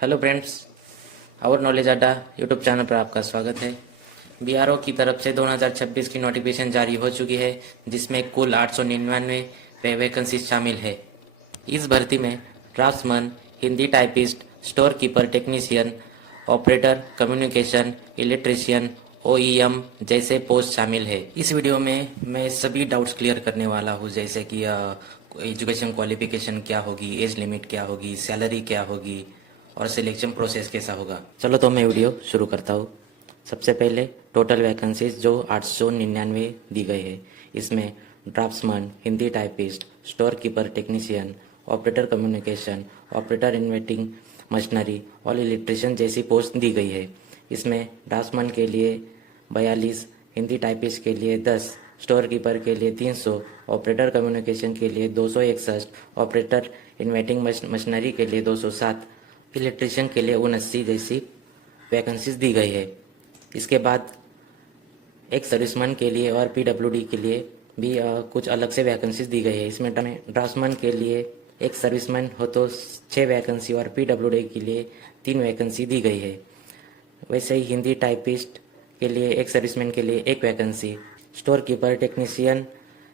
Hello friends, और knowledge अड्डा YouTube channel पर आपका स्वागत है। बीआरओ की तरफ से 2026 की नोटिफिकेशन जारी हो चुकी है, जिसमें कुल 899 वैकेंसी शामिल है। इस भर्ती में draughtsman, Hindi typist, store keeper, technician, operator, communication, electrician, OEM जैसे पोस्ट शामिल है। इस वीडियो में मैं सभी डाउट्स क्लियर करने वाला हूँ, जैसे कि एजुकेशन क्वालिफिकेशन क्या होगी, एज लिमिट क्या होगी, सैलरी क्या होगी और सिलेक्शन प्रोसेस कैसा होगा। चलो तो मैं वीडियो शुरू करता हूँ। सबसे पहले टोटल वैकेंसीज जो 899 दी गई है, इसमें draftsman, Hindi typist, store keeper, technician, operator communication, operator inventing machinery और इलेक्ट्रिशियन जैसी पोस्ट दी गई है। इसमें ड्राफ्ट्समैन के लिए 42, हिंदी टाइपिस्ट के लिए 10, स्टोर कीपर के लिए 300, ऑपरेटर कम्युनिकेशन के लिए 261, ऑपरेटर इन्वेटिंग मशीनरी के लिए 207, इलेक्ट्रिशियन के लिए 79 जैसी वैकेंसीज दी गई है। इसके बाद एक सर्विसमैन के लिए और पीडब्ल्यूडी के लिए भी कुछ अलग से वैकेंसीज दी गई है। इसमें ड्राफ्ट्समैन के लिए एक सर्विसमैन हो तो 6 वैकेंसी और पीडब्ल्यूडी के लिए 3 वैकेंसी दी गई है। वैसे ही हिंदी टाइपिस्ट के लिए एक सर्विसमैन के लिए 1 वैकेंसी, स्टोर कीपर टेक्नीशियन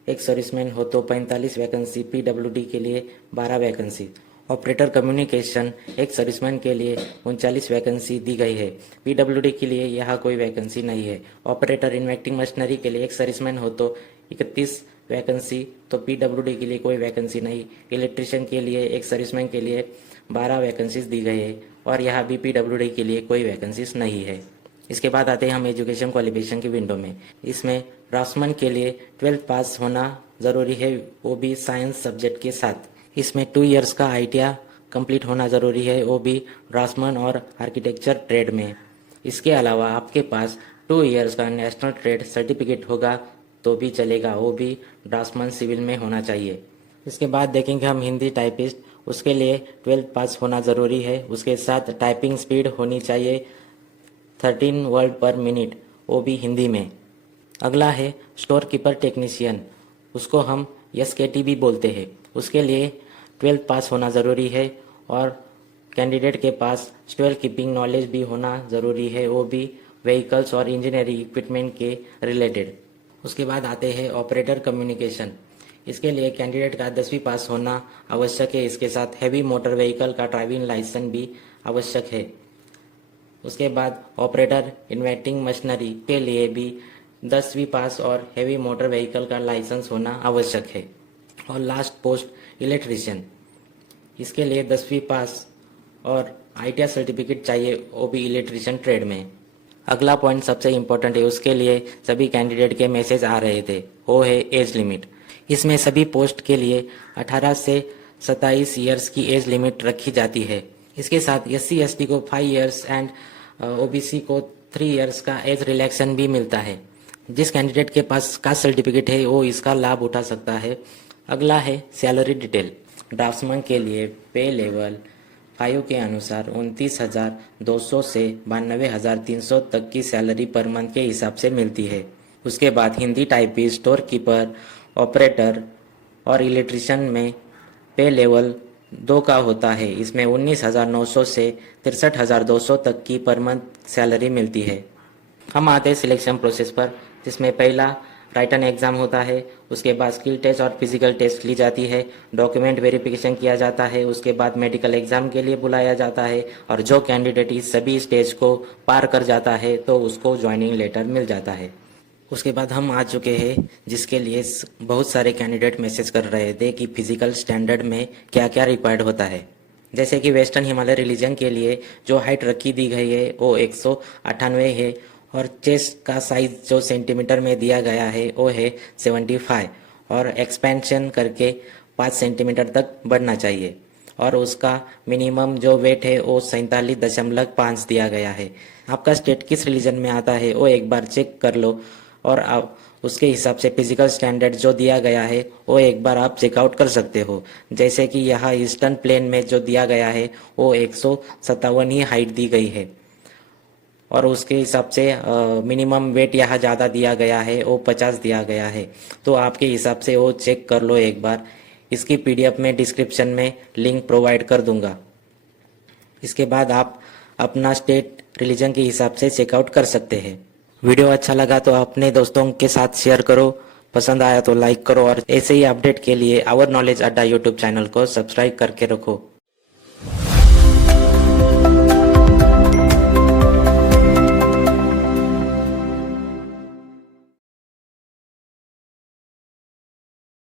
एक सर्विसमैन हो तो 45 वैकेंसी, पीडब्ल्यूडी के लिए 12 वैकेंसी, ऑपरेटर कम्युनिकेशन एक सर्विसमैन के लिए 39 वैकेंसी दी गई है। पीडब्ल्यूडी के लिए यहाँ कोई वैकेंसी नहीं है। ऑपरेटर इन्वेक्टिंग मशीनरी के लिए एक सर्विसमैन हो तो 31 वैकेंसी, तो पीडब्ल्यूडी के लिए कोई वैकेंसी नहीं। इलेक्ट्रिशियन के लिए एक सर्विसमैन के लिए 12 वैकेंसीज दी गई है और यहाँ भी पीडब्ल्यूडी के लिए कोई वैकेंसीज नहीं है। इसके बाद आते हैं हम एजुकेशन क्वालिफिकेशन की विंडो में। इसमें ड्राफ्ट्समैन के लिए 12th पास होना ज़रूरी है, वो भी साइंस सब्जेक्ट के साथ। इसमें 2 इयर्स का आईटीआई कंप्लीट होना ज़रूरी है, वो भी ड्राफ्ट्समैन और आर्किटेक्चर ट्रेड में। इसके अलावा आपके पास 2 इयर्स का नेशनल ट्रेड सर्टिफिकेट होगा तो भी चलेगा, वो भी ड्राफ्ट्समैन सिविल में होना चाहिए। इसके बाद देखेंगे हम हिंदी टाइपिस्ट, उसके लिए 12th पास होना ज़रूरी है, उसके साथ टाइपिंग स्पीड होनी चाहिए 13 वर्ड पर मिनट, वो भी हिंदी में। अगला है स्टोर कीपर टेक्नीशियन, उसको हम एसकेटी भी बोलते हैं। उसके लिए 12th पास होना ज़रूरी है और कैंडिडेट के पास स्टोर कीपिंग नॉलेज भी होना ज़रूरी है, वो भी व्हीकल्स और इंजीनियरिंग इक्विपमेंट के रिलेटेड। उसके बाद आते हैं ऑपरेटर कम्युनिकेशन, इसके लिए कैंडिडेट का 10वीं पास होना आवश्यक है। इसके साथ हैवी मोटर व्हीकल का ड्राइविंग लाइसेंस भी आवश्यक है। उसके बाद ऑपरेटर इन्वेटिंग मशीनरी के लिए भी 10वीं पास और हैवी मोटर व्हीकल का लाइसेंस होना आवश्यक है। और लास्ट पोस्ट इलेक्ट्रीशियन, इसके लिए 10वीं पास और आईटीआई सर्टिफिकेट चाहिए, वो भी इलेक्ट्रीशियन ट्रेड में। अगला पॉइंट सबसे इम्पोर्टेंट है, उसके लिए सभी कैंडिडेट के मैसेज आ रहे थे, वो है एज लिमिट। इसमें सभी पोस्ट के लिए 18 से 27 ईयर्स की एज लिमिट रखी जाती है। इसके साथ SC/ST को 5 ईयर्स एंड OBC को 3 ईयर्स का एज रिलैक्सेशन भी मिलता है। जिस कैंडिडेट के पास कास्ट सर्टिफिकेट है वो इसका लाभ उठा सकता है। अगला है सैलरी डिटेल। ड्राफ्ट्समैन के लिए पे लेवल 5 के अनुसार 29,200 से 92,300 तक की सैलरी पर मंथ के हिसाब से मिलती है। उसके बाद Hindi typist, store keeper, operator और इलेक्ट्रिशियन में पे लेवल 2 का होता है। इसमें 19,900 से 63,200 तक की पर मंथ सैलरी मिलती है। हम आते हैं सिलेक्शन प्रोसेस पर, जिसमें पहला राइटन एग्ज़ाम होता है, उसके बाद स्किल टेस्ट और फिजिकल टेस्ट ली जाती है, डॉक्यूमेंट वेरिफिकेशन किया जाता है, उसके बाद मेडिकल एग्ज़ाम के लिए बुलाया जाता है और जो कैंडिडेट इस सभी स्टेज को पार कर जाता है तो उसको ज्वाइनिंग लेटर मिल जाता है। उसके बाद हम आ चुके हैं जिसके लिए बहुत सारे कैंडिडेट मैसेज कर रहे थे कि फिजिकल स्टैंडर्ड में क्या क्या रिक्वायर्ड होता है। जैसे कि वेस्टर्न हिमालय रिलीजन के लिए जो हाइट रखी दी गई है वो 198 है और चेस्ट का साइज जो सेंटीमीटर में दिया गया है वो है 75 और एक्सपेंशन करके 5 सेंटीमीटर तक बढ़ना चाहिए और उसका मिनिमम जो वेट है वो 47.5 दिया गया है। आपका स्टेट किस रिलीजन में आता है वो एक बार चेक कर लो और आप उसके हिसाब से फिजिकल स्टैंडर्ड जो दिया गया है वो एक बार आप चेकआउट कर सकते हो। जैसे कि यहाँ ईस्टर्न प्लेन में जो दिया गया है वो 157 ही हाइट दी गई है और उसके हिसाब से मिनिमम वेट यहाँ ज़्यादा दिया गया है, वो 50 दिया गया है। तो आपके हिसाब से वो चेक कर लो एक बार। इसकी PDF में डिस्क्रिप्शन में लिंक प्रोवाइड कर दूंगा। इसके बाद आप अपना स्टेट रिलीजन के हिसाब से चेकआउट कर सकते हैं। वीडियो अच्छा लगा तो अपने दोस्तों के साथ शेयर करो, पसंद आया तो लाइक करो और ऐसे ही अपडेट के लिए आवर नॉलेज अड्डा यूट्यूब चैनल को सब्सक्राइब करके रखो।